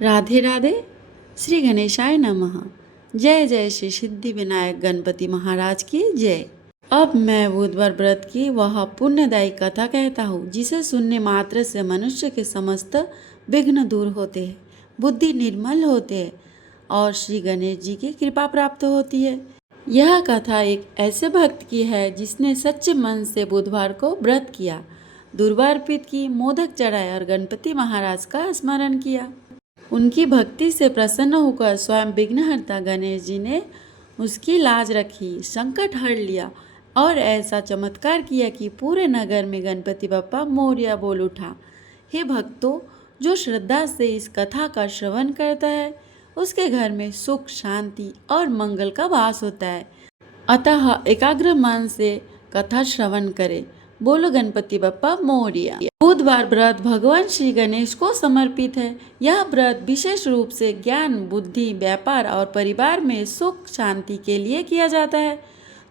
राधे राधे। श्री गणेशाय नमः। जय जय श्री सिद्धि विनायक गणपति महाराज की जय। अब मैं बुधवार व्रत की वह पुण्यदायी कथा कहता हूँ जिसे सुनने मात्र से मनुष्य के समस्त विघ्न दूर होते हैं, बुद्धि निर्मल होते हैं और श्री गणेश जी की कृपा प्राप्त होती है। यह कथा एक ऐसे भक्त की है जिसने सच्चे मन से बुधवार को व्रत किया, दुर्वा अर्पित की, मोदक चढ़ाए और गणपति महाराज का स्मरण किया। उनकी भक्ति से प्रसन्न होकर स्वयं विघ्नहर्ता गणेश जी ने उसकी लाज रखी, संकट हर लिया और ऐसा चमत्कार किया कि पूरे नगर में गणपति बप्पा मोरया बोल उठा। हे भक्तों, जो श्रद्धा से इस कथा का श्रवण करता है उसके घर में सुख, शांति और मंगल का वास होता है। अतः एकाग्र मन से कथा श्रवण करें। बोलो गणपति बप्पा मोरया। बुधवार व्रत भगवान श्री गणेश को समर्पित है। यह व्रत विशेष रूप से ज्ञान, बुद्धि, व्यापार और परिवार में सुख शांति के लिए किया जाता है।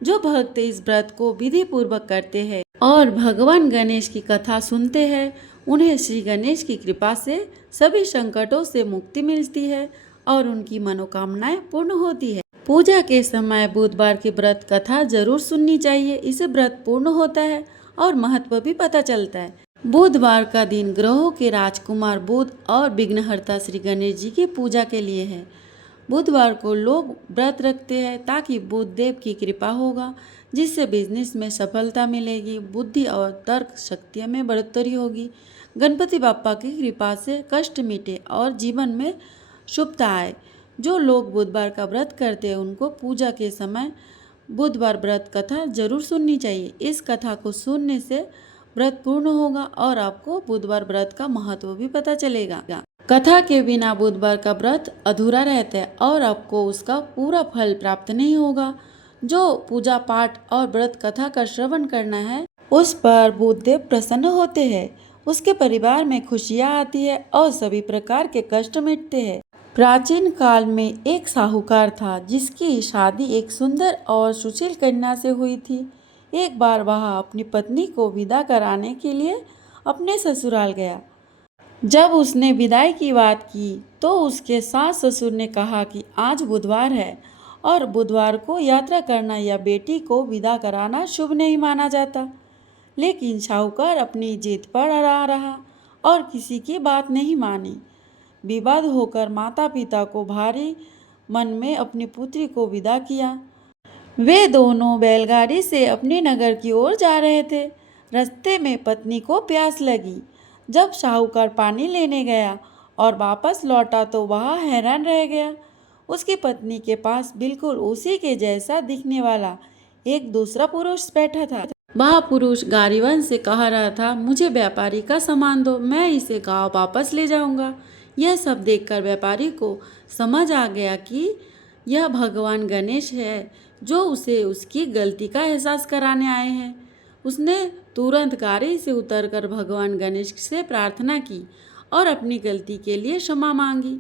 जो भक्त इस व्रत को विधि पूर्वक करते हैं और भगवान गणेश की कथा सुनते हैं उन्हें श्री गणेश की कृपा से सभी संकटों से मुक्ति मिलती है और उनकी मनोकामनाएं पूर्ण होती है। पूजा के समय बुधवार की व्रत कथा जरूर सुननी चाहिए। इससे व्रत पूर्ण होता है और महत्व भी पता चलता है। बुधवार का दिन ग्रहों के राजकुमार बुध और विघ्नहर्ता श्री गणेश जी की पूजा के लिए है। बुधवार को लोग व्रत रखते हैं ताकि बुध देव की कृपा होगा, जिससे बिजनेस में सफलता मिलेगी, बुद्धि और तर्क शक्ति में बढ़ोतरी होगी, गणपति बाप्पा की कृपा से कष्ट मिटे और जीवन में शुभता आए। जो लोग बुधवार का व्रत करते हैं उनको पूजा के समय बुधवार व्रत कथा जरूर सुननी चाहिए। इस कथा को सुनने से व्रत पूर्ण होगा और आपको बुधवार व्रत का महत्व भी पता चलेगा। कथा के बिना बुधवार का व्रत अधूरा रहता है और आपको उसका पूरा फल प्राप्त नहीं होगा। जो पूजा पाठ और व्रत कथा का श्रवण करना है उस पर बुधदेव प्रसन्न होते हैं, उसके परिवार में खुशियाँ आती है और सभी प्रकार के कष्ट मिटते हैं। प्राचीन काल में एक साहूकार था जिसकी शादी एक सुंदर और सुशील कन्या से हुई थी। एक बार वह अपनी पत्नी को विदा कराने के लिए अपने ससुराल गया। जब उसने विदाई की बात की तो उसके सास ससुर ने कहा कि आज बुधवार है और बुधवार को यात्रा करना या बेटी को विदा कराना शुभ नहीं माना जाता। लेकिन साहूकार अपनी जिद पर अड़ा रहा और किसी की बात नहीं मानी। विवाद होकर माता पिता को भारी मन में अपनी पुत्री को विदा किया। वे दोनों बैलगाड़ी से अपने नगर की ओर जा रहे थे। रास्ते में पत्नी को प्यास लगी। जब साहूकार पानी लेने गया और वापस लौटा तो वह हैरान रह गया। उसकी पत्नी के पास बिल्कुल उसी के जैसा दिखने वाला एक दूसरा पुरुष बैठा था। वह पुरुष गारीवन से कह रहा था, मुझे व्यापारी का सामान दो, मैं इसे गांव वापस ले जाऊंगा। यह सब देखकर व्यापारी को समझ आ गया कि यह भगवान गणेश है जो उसे उसकी गलती का एहसास कराने आए हैं। उसने तुरंत गाड़ी से उतरकर भगवान गणेश से प्रार्थना की और अपनी गलती के लिए क्षमा मांगी।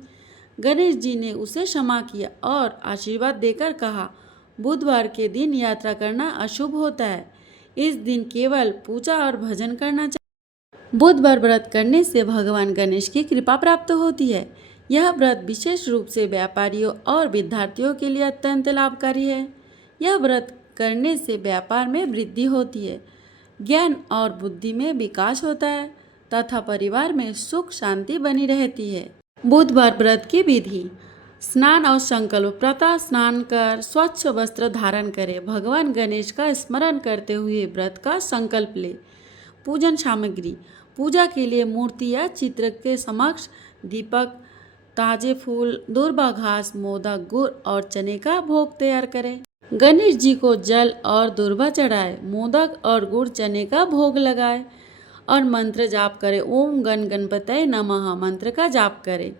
गणेश जी ने उसे क्षमा किया और आशीर्वाद देकर कहा, बुधवार के दिन यात्रा करना अशुभ होता है। इस दिन केवल पूजा और भजन करना चाहिए। बुधवार व्रत करने से भगवान गणेश की कृपा प्राप्त होती है। यह व्रत विशेष रूप से व्यापारियों और विद्यार्थियों के लिए अत्यंत लाभकारी है। यह व्रत करने से व्यापार में वृद्धि होती है, ज्ञान और बुद्धि में विकास होता है तथा परिवार में सुख शांति बनी रहती है। बुधवार व्रत की विधि। स्नान और संकल्प। प्रातः स्नान कर स्वच्छ वस्त्र धारण करें। भगवान गणेश का स्मरण करते हुए व्रत का संकल्प ले। पूजन सामग्री। पूजा के लिए मूर्ति या चित्र के समक्ष दीपक, ताजे फूल, दुर्वा घास, मोदक, गुड़ और चने का भोग तैयार करें। गणेश जी को जल और दुर्वा चढ़ाए, मोदक और गुड़ चने का भोग लगाए और मंत्र जाप करें। ओम गण गणपतये नमः मंत्र का जाप करें।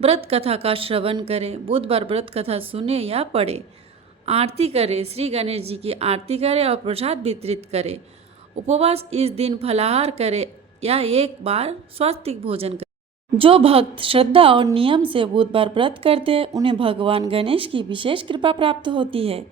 व्रत कथा का श्रवण करें। बुधवार व्रत कथा सुने या पढ़े। आरती करें। श्री गणेश जी की आरती करें और प्रसाद वितरित करें। उपवास। इस दिन फलाहार करें या एक बार स्वास्तिक भोजन करें। जो भक्त श्रद्धा और नियम से बुधवार व्रत करते हैं उन्हें भगवान गणेश की विशेष कृपा प्राप्त होती है।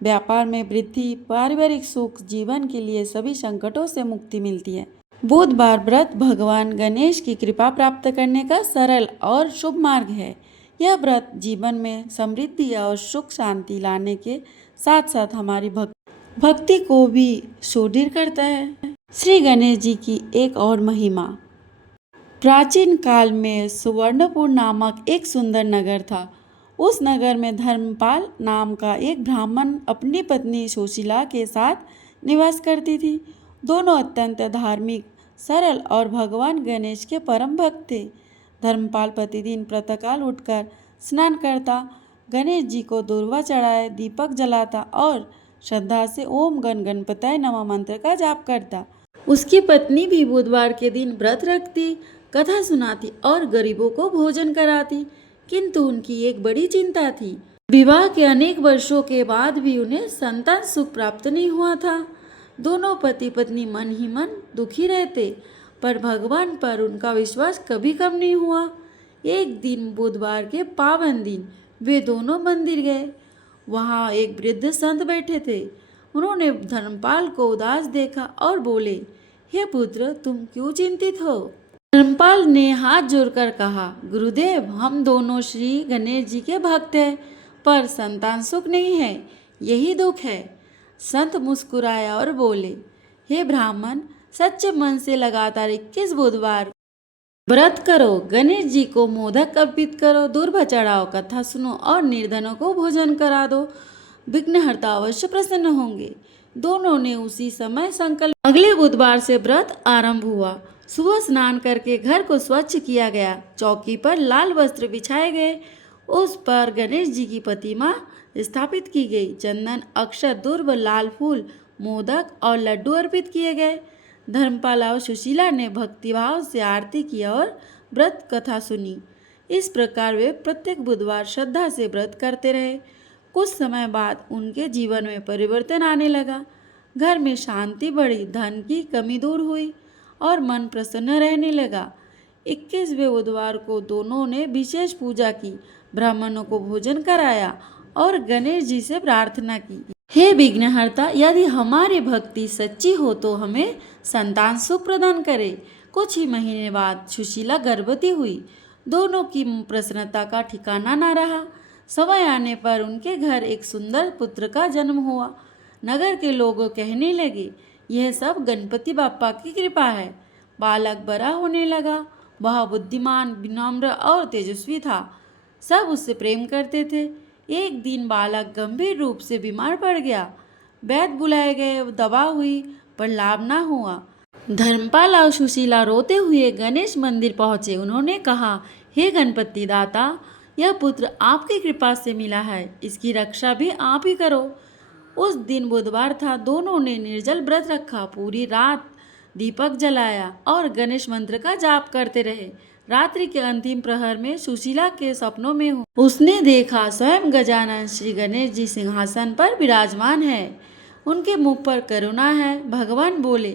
व्यापार में वृद्धि, पारिवारिक सुख, जीवन के लिए सभी संकटों से मुक्ति मिलती है। बुधवार व्रत भगवान गणेश की कृपा प्राप्त करने का सरल और शुभ मार्ग है। यह व्रत जीवन में समृद्धि और सुख शांति लाने के साथ साथ हमारी भक्ति को भी सुदृढ़ करता है। श्री गणेश जी की एक और महिमा। प्राचीन काल में सुवर्णपुर नामक एक सुंदर नगर था। उस नगर में धर्मपाल नाम का एक ब्राह्मण अपनी पत्नी सुशीला के साथ निवास करती थी। दोनों अत्यंत धार्मिक, सरल और भगवान गणेश के परम भक्त थे। धर्मपाल प्रतिदिन प्रातःकाल उठकर स्नान करता, गणेश जी को दूर्वा चढ़ाए दीपक जलाता और श्रद्धा से ओम गण गणपताय नमः मंत्र का जाप करता। उसकी पत्नी भी बुधवार के दिन व्रत रखती, कथा सुनाती और गरीबों को भोजन कराती। किंतु उनकी एक बड़ी चिंता थी। विवाह के अनेक वर्षों के बाद भी उन्हें संतान सुख प्राप्त नहीं हुआ था। दोनों पति पत्नी मन ही मन दुखी रहते, पर भगवान पर उनका विश्वास कभी कम नहीं हुआ। एक दिन बुधवार के पावन दिन वे दोनों मंदिर गए। वहाँ एक वृद्ध संत बैठे थे। उन्होंने धर्मपाल को उदास देखा और बोले, हे पुत्र, तुम क्यों चिंतित हो? धर्मपाल ने हाथ जोड़कर कहा, गुरुदेव, हम दोनों श्री गणेश जी के भक्त हैं, पर संतान सुख नहीं है, यही दुख है। संत मुस्कुराया और बोले, हे ब्राह्मण, सच्चे मन से लगातार 21 बुधवार व्रत करो, गणेश जी को मोदक अर्पित करो, दूर्वा चढ़ाओ, कथा सुनो और निर्धनों को भोजन करा दो। विघ्नहर्ता अवश्य प्रसन्न होंगे। दोनों ने उसी समय संकल्प। अगले बुधवार से व्रत आरंभ हुआ। सुबह स्नान करके घर को स्वच्छ किया गया। चौकी पर लाल वस्त्र बिछाए गए, उस पर गणेश जी की प्रतिमा स्थापित की गई। चंदन, अक्षत, दूर्वा, लाल फूल, मोदक और लड्डू अर्पित किए गए। धर्मपाल और सुशीला ने भक्तिभाव से आरती की और व्रत कथा सुनी। इस प्रकार वे प्रत्येक बुधवार श्रद्धा से व्रत करते रहे। कुछ समय बाद उनके जीवन में परिवर्तन आने लगा। घर में शांति बढ़ी, धन की कमी दूर हुई और मन प्रसन्न रहने लगा। 21वें बुधवार को दोनों ने विशेष पूजा की, ब्राह्मणों को भोजन कराया और गणेश जी से प्रार्थना की, हे विघ्नहर्ता, यदि हमारी भक्ति सच्ची हो तो हमें संतान सुख प्रदान करे। कुछ ही महीने बाद सुशीला गर्भवती हुई। दोनों की प्रसन्नता का ठिकाना न रहा। समय आने पर उनके घर एक सुंदर पुत्र का जन्म हुआ। नगर के लोग कहने लगे, यह सब गणपति बाप्पा की कृपा है। बालक बड़ा होने लगा। वह बुद्धिमान, विनम्र और तेजस्वी था। सब उससे प्रेम करते थे। एक दिन बालक गंभीर रूप से बीमार पड़ गया। वैद्य बुलाए गए, दवा हुई, पर लाभ न हुआ। धर्मपाल और सुशीला रोते हुए गणेश मंदिर पहुंचे। उन्होंने कहा, हे गणपति दाता, यह पुत्र आपकी कृपा से मिला है, इसकी रक्षा भी आप ही करो। उस दिन बुधवार था। दोनों ने निर्जल व्रत रखा, पूरी रात दीपक जलाया और गणेश मंत्र का जाप करते रहे। रात्रि के अंतिम प्रहर में सुशीला के सपनों में उसने देखा स्वयं गजानन श्री गणेश जी सिंहासन पर विराजमान है। उनके मुख पर करुणा है। भगवान बोले,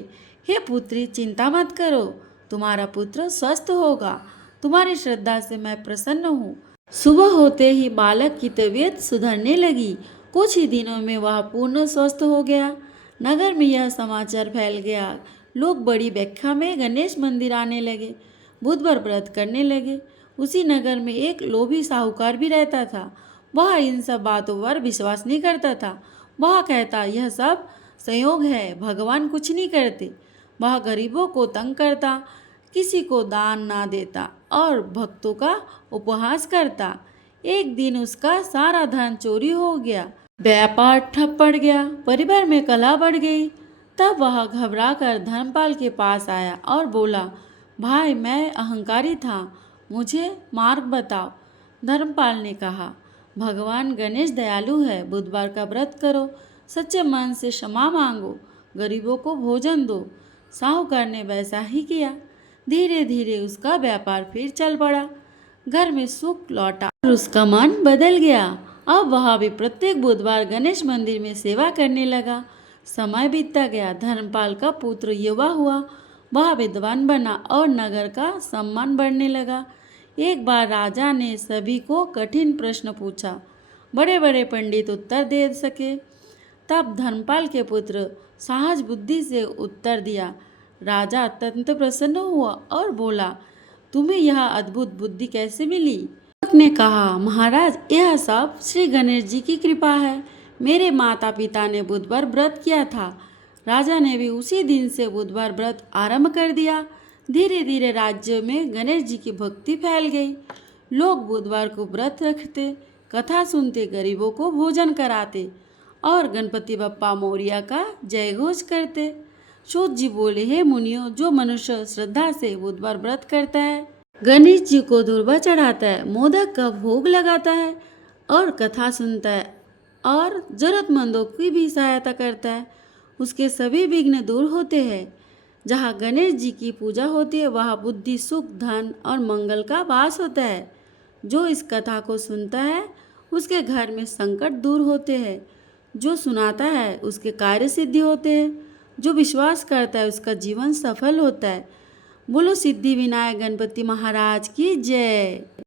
हे पुत्री, चिंता मत करो, तुम्हारा पुत्र स्वस्थ होगा। तुम्हारी श्रद्धा से मैं प्रसन्न हूँ। सुबह होते ही बालक की तबीयत सुधरने लगी। कुछ ही दिनों में वह पूर्ण स्वस्थ हो गया। नगर में यह समाचार फैल गया। लोग बड़ी व्याख्या में गणेश मंदिर आने लगे, बुधवार व्रत करने लगे। उसी नगर में एक लोभी साहूकार भी रहता था। वह इन सब बातों पर विश्वास नहीं करता था। वह कहता, यह सब संयोग है, भगवान कुछ नहीं करते। वह गरीबों को तंग करता, किसी को दान ना देता और भक्तों का उपहास करता। एक दिन उसका सारा धन चोरी हो गया, व्यापार ठप पड़ गया, परिवार में कलह बढ़ गई। तब वह घबराकर धर्मपाल के पास आया और बोला, भाई, मैं अहंकारी था, मुझे मार्ग बताओ। धर्मपाल ने कहा, भगवान गणेश दयालु है, बुधवार का व्रत करो, सच्चे मन से क्षमा मांगो, गरीबों को भोजन दो। साहूकार ने वैसा ही किया। धीरे धीरे उसका व्यापार फिर चल पड़ा, घर में सुख लौटा और उसका मन बदल गया। अब वह भी प्रत्येक बुधवार गणेश मंदिर में सेवा करने लगा। समय बीतता गया। धर्मपाल का पुत्र युवा हुआ। वह विद्वान बना और नगर का सम्मान बढ़ने लगा। एक बार राजा ने सभी को कठिन प्रश्न पूछा। बड़े बड़े पंडित उत्तर दे सके। तब धर्मपाल के पुत्र सहज बुद्धि से उत्तर दिया, राजा अत्यंत प्रसन्न हुआ और बोला, तुम्हें यह अद्भुत बुद्धि कैसे मिली? सेवक ने कहा, महाराज, यह सब श्री गणेश जी की कृपा है। मेरे माता पिता ने बुधवार व्रत किया था। राजा ने भी उसी दिन से बुधवार व्रत आरंभ कर दिया। धीरे धीरे राज्य में गणेश जी की भक्ति फैल गई। लोग बुधवार को व्रत रखते, कथा सुनते, गरीबों को भोजन कराते और गणपति बप्पा मोरिया का जय घोष करते। सूत जी बोले, हे मुनियों, जो मनुष्य श्रद्धा से बुधवार व्रत करता है, गणेश जी को दूर्वा चढ़ाता है, मोदक का भोग लगाता है और कथा सुनता है और जरूरतमंदों की भी सहायता करता है, उसके सभी विघ्न दूर होते हैं। जहाँ गणेश जी की पूजा होती है वहाँ बुद्धि, सुख, धन और मंगल का वास होता है। जो इस कथा को सुनता है उसके घर में संकट दूर होते हैं। जो सुनाता है उसके कार्य सिद्धि होते हैं। जो विश्वास करता है उसका जीवन सफल होता है। बोलो सिद्धि विनायक गणपति महाराज की जय।